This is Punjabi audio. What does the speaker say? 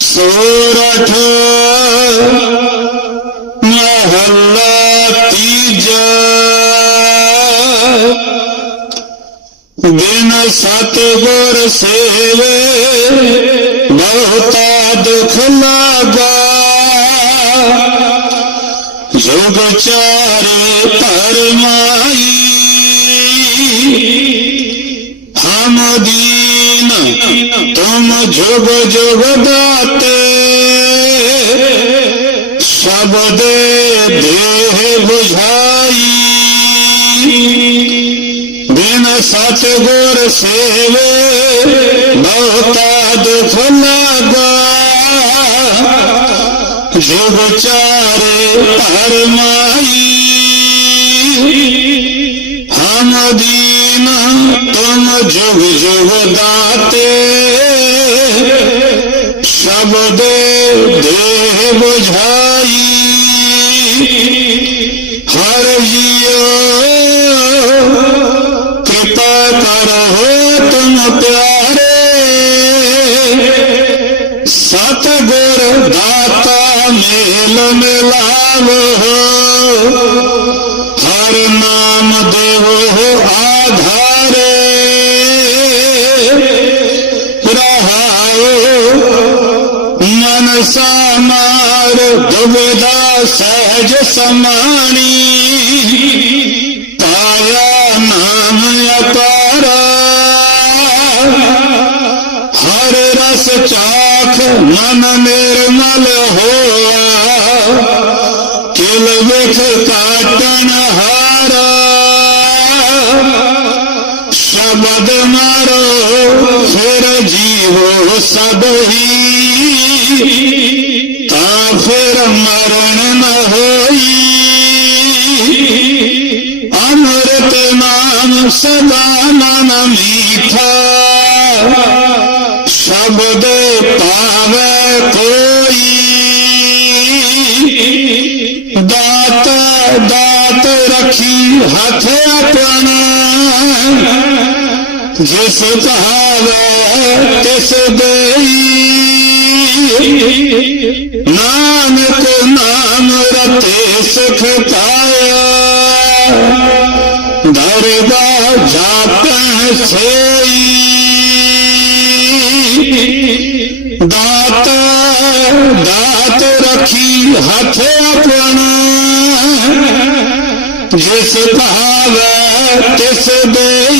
ਸੋਰਠ ਮਹੱਲਾ ਤੀਜਾ। ਬਿਨ ਸਤਿਗੁਰ ਸੇਵੇ ਬਹੁਤਾ ਦੁਖ ਲਾਗਾ ਜੁਗ ਚਾਰੇ ਪਰਮਾਈ ਜੁਗ ਜੁਗ ਦਾਤੇ ਸ਼ਬਦ ਦੇਹ 부ਝਾਈ ਬਿਨ ਸਤਿਗੁਰ ਸੇਵੇ ਬਹੁਤਾ ਦੁਖ ਲਾਗਾ ਜੁਗ ਚਾਰੇ ਪਰਮਾਈ ਹਮ ਦੀਨ ਤੁਮ ਜੁਗ ਜੁਗ ਦਾਤੇ। ਸ਼ਬਦ ਦੇਹ 부ਝਾਈ ਹਰ ਜੀਓ ਕਿਰਪਾ ਕਰੋ ਤੁਮ ਪਿਆਰੇ ਸਤ ਗੁਰ ਦਾਤਾ ਮੇਲ ਮਿਲਾਵੋ ਹਰ ਨਾਮ ਦੇਵੋ ਆਧਾਰੇ ਸਮਾਰ ਸਹਿਜ ਸਮਾਣੀ। ਪਾਇਆ ਨਾਮ ਅਪਾਰਾ। ਹਰ ਰਸ ਚਾਖ ਮਨ ਨਿਰਮਲ ਹੋਆ ਕਿਲ ਵਿਖ ਕਾਟਣ ਹਾਰਾ। ਸ਼ਬਦ ਮਾਰੋ, ਫਿਰ ਜੀਵੋ ਸਭ ਹੀ। ਮਰਨ ਨ ਹੋਈ। ਅਮਰਤ ਨਾਮ ਸਦਾ ਮਨ ਮੀਠਾ। ਸ਼ਬਦ ਪਾਵੇ ਕੋਈ। ਦਾਤ ਦਾਤ ਰਖੀ ਹੱਥ ਆਪਣਾ। ਜਿਸ ਕਹਾਵੇ ਤਿਸ ਦੇਈ। ਨਾ ਨਾਮ ਸੁਖ ਪਾਇਆ। ਦਰਗਾ ਜਾਪੈ ਸੋਈ। ਦਾਤ ਦਾਤ ਰਖੀ ਹੱਥ ਆਪਣਾ। ਜਿਸ ਭਾਵੈ ਤਿਸ ਦੇ